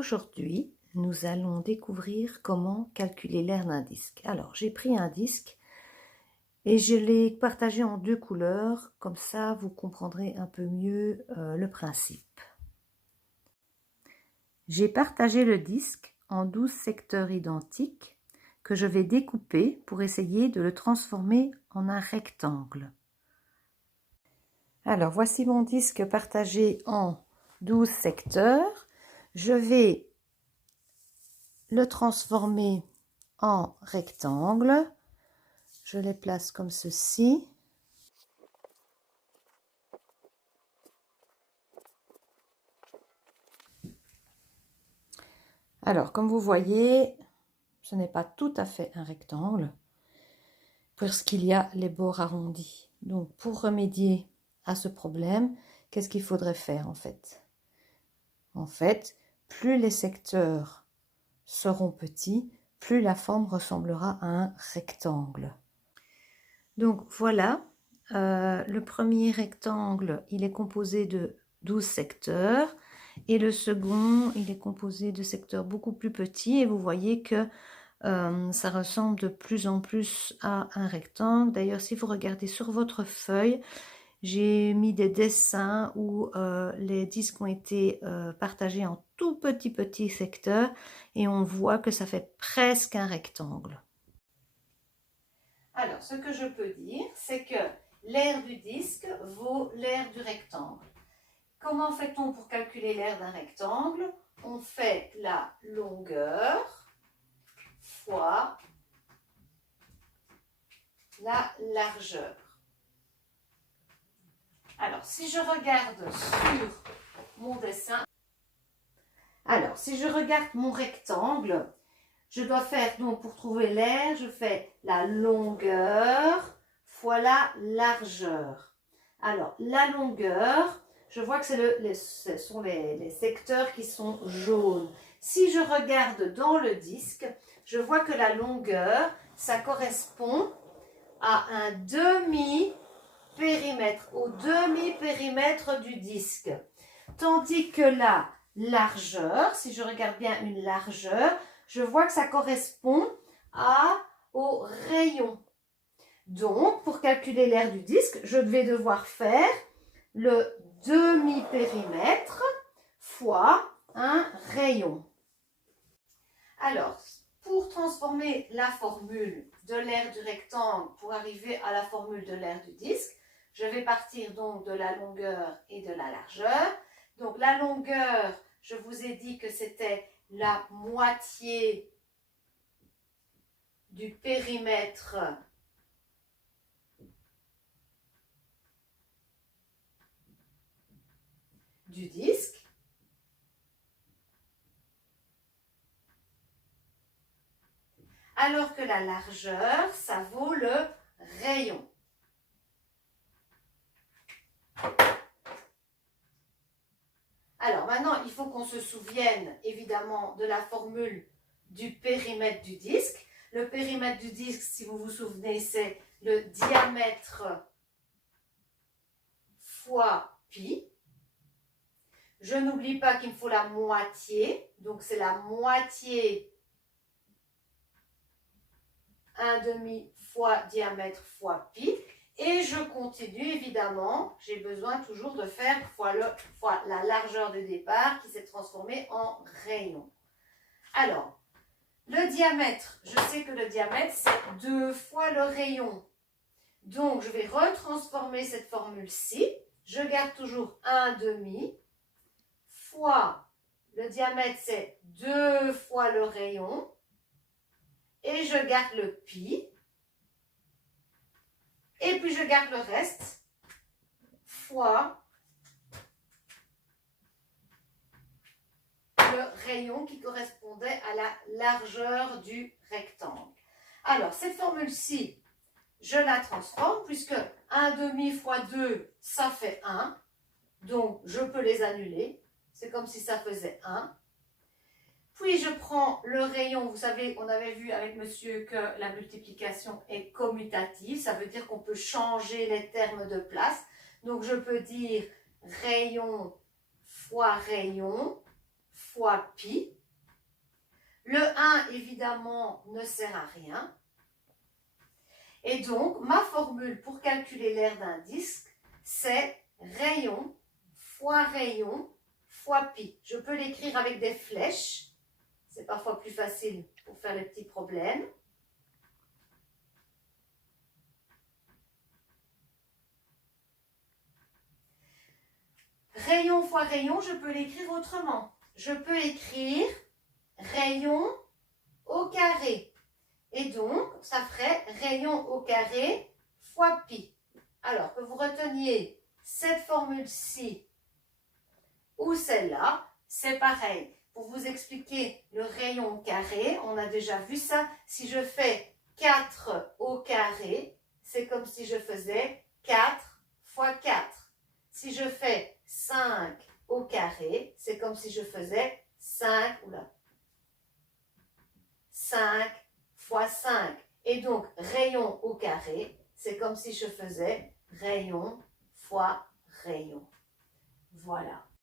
aujourd'hui, nous allons découvrir comment calculer l'aire d'un disque. Alors, j'ai pris un disque et je l'ai partagé en deux couleurs, comme ça vous comprendrez un peu mieux le principe. J'ai partagé le disque en 12 secteurs identiques que je vais découper pour essayer de le transformer en un rectangle. Alors, voici mon disque partagé en 12 secteurs. Je vais le transformer en rectangle. Je les place comme ceci. Alors, comme vous voyez, ce n'est pas tout à fait un rectangle, puisqu'il y a les bords arrondis. Donc, pour remédier à ce problème, qu'est-ce qu'il faudrait faire en fait? En fait, plus les secteurs seront petits, plus la forme ressemblera à un rectangle. Donc voilà, le premier rectangle, il est composé de 12 secteurs et le second, il est composé de secteurs beaucoup plus petits et vous voyez que ça ressemble de plus en plus à un rectangle. D'ailleurs, si vous regardez sur votre feuille, j'ai mis des dessins où les disques ont été partagés en tout petits secteurs et on voit que ça fait presque un rectangle. Alors, ce que je peux dire, c'est que l'aire du disque vaut l'aire du rectangle. Comment fait-on pour calculer l'aire d'un rectangle? On fait la longueur fois la largeur. Alors, si je regarde sur mon dessin, alors si je regarde mon rectangle, je dois faire, donc pour trouver l'aire, je fais la longueur fois la largeur. Alors, la longueur, je vois que ce sont les secteurs qui sont jaunes. Si je regarde dans le disque, je vois que la longueur, ça correspond à un demi-périmètre, au demi-périmètre du disque. Tandis que la largeur, si je regarde bien une largeur, je vois que ça correspond au rayon. Donc, pour calculer l'aire du disque, je vais devoir faire le demi-périmètre fois un rayon. Alors, pour transformer la formule de l'aire du rectangle pour arriver à la formule de l'aire du disque, je vais partir donc de la longueur et de la largeur. Donc, la longueur, je vous ai dit que c'était la moitié du périmètre du disque. Alors que la largeur, ça vaut le rayon. Alors maintenant, il faut qu'on se souvienne évidemment de la formule du périmètre du disque. Le périmètre du disque, si vous vous souvenez, c'est le diamètre fois pi. Je n'oublie pas qu'il me faut la moitié, donc c'est la moitié 1/2 fois diamètre fois pi. Et je continue évidemment, j'ai besoin toujours de faire fois la largeur de départ qui s'est transformée en rayon. Alors, le diamètre, je sais que le diamètre c'est 2 fois le rayon. Donc, je vais retransformer cette formule-ci. Je garde toujours 1/2 fois le diamètre c'est 2 fois le rayon. Et je garde le pi. Et puis, je garde le reste fois le rayon qui correspondait à la largeur du rectangle. Alors, cette formule-ci, je la transforme puisque 1/2 fois 2, ça fait 1. Donc, je peux les annuler. C'est comme si ça faisait 1. Puis, je prends le rayon. Vous savez, on avait vu avec monsieur que la multiplication est commutative. Ça veut dire qu'on peut changer les termes de place. Donc, je peux dire rayon fois rayon fois pi. Le 1, évidemment, ne sert à rien. Et donc, ma formule pour calculer l'aire d'un disque, c'est rayon fois pi. Je peux l'écrire avec des flèches. C'est parfois plus facile pour faire les petits problèmes. Rayon fois rayon, je peux l'écrire autrement. Je peux écrire rayon au carré. Et donc, ça ferait rayon au carré fois pi. Alors, que vous reteniez cette formule-ci ou celle-là, c'est pareil. Pour vous expliquer le rayon au carré, on a déjà vu ça. Si je fais 4 au carré, c'est comme si je faisais 4 fois 4. Si je fais 5 au carré, c'est comme si je faisais 5 fois 5. Et donc, rayon au carré, c'est comme si je faisais rayon fois rayon. Voilà.